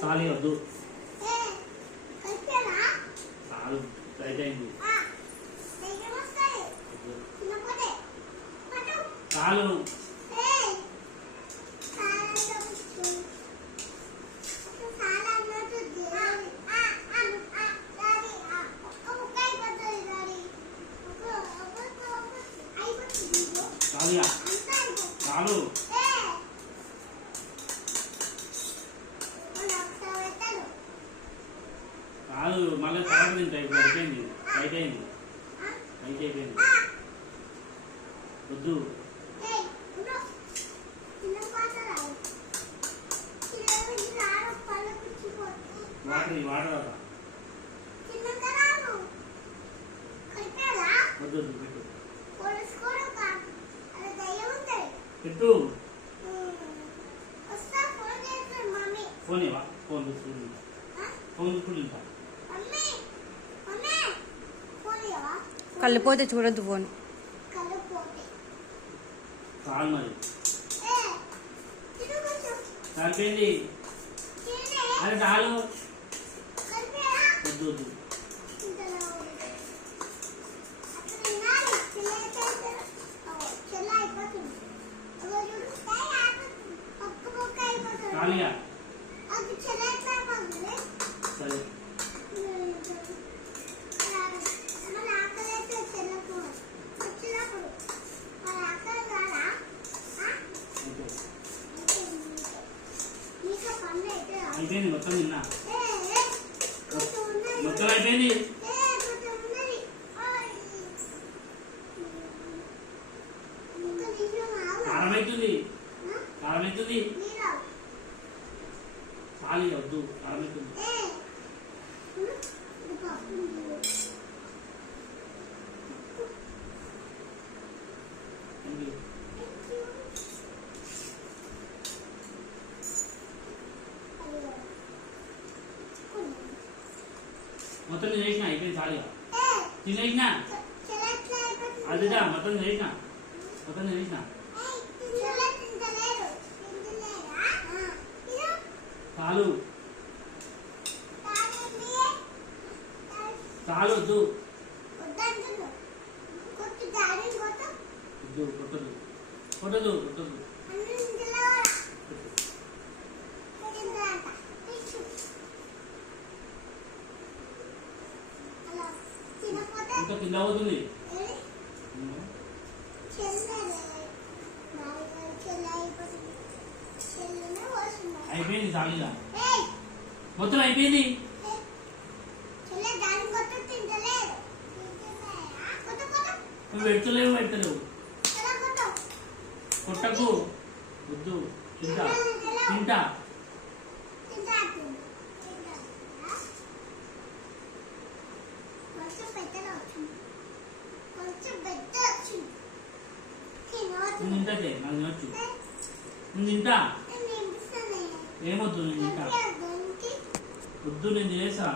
సాలి వద్దు చాలు రైట్ అయింది చాలు చాలు చాలు కాదు మళ్ళీ తర్వాత తింటా ఇప్పుడు అయిపోయింది రైట్ అయింది రైట్ అయిపోయింది వద్దు వాటర్ వాటర్ వద్దు వద్దు పెట్టు పెట్టు ఫోన్ ఇవా ఫోన్ తీసుకుని ఫోన్ తీసుకుని కళ్ళు పోతే చూడొద్దు ఫోన్ చాలు మరి సరిపోయింది అరే చాలు వద్దు వద్దు చాలియా సరే అయిపోయింది మొత్తం తిన్నా మొత్తం అయిపోయింది కారం అవుతుంది కారం అవుతుంది చాలు వద్దు కారం అవుతుంది మొత్తం తినేసిన అయిపోయింది చాలు తినేసిన అదిదా మొత్తం తినేసిన మొత్తం తినేసిన చాలు చాలు వద్దు వద్దు కొట్టదు కొట్టదు కొట్టదు ఇంకా కింద అవుతుంది అయిపోయింది చాలుగా మొత్తం అయిపోయింది నువ్వు పెడతలేవు పెడతలేవు కొట్టకు వద్దు తింటా తింటా నువ్వు తింటే నాకు తినొచ్చు నువ్వు తింటా ఏమొద్దు నేను తింటా వద్దు నేను తినేసా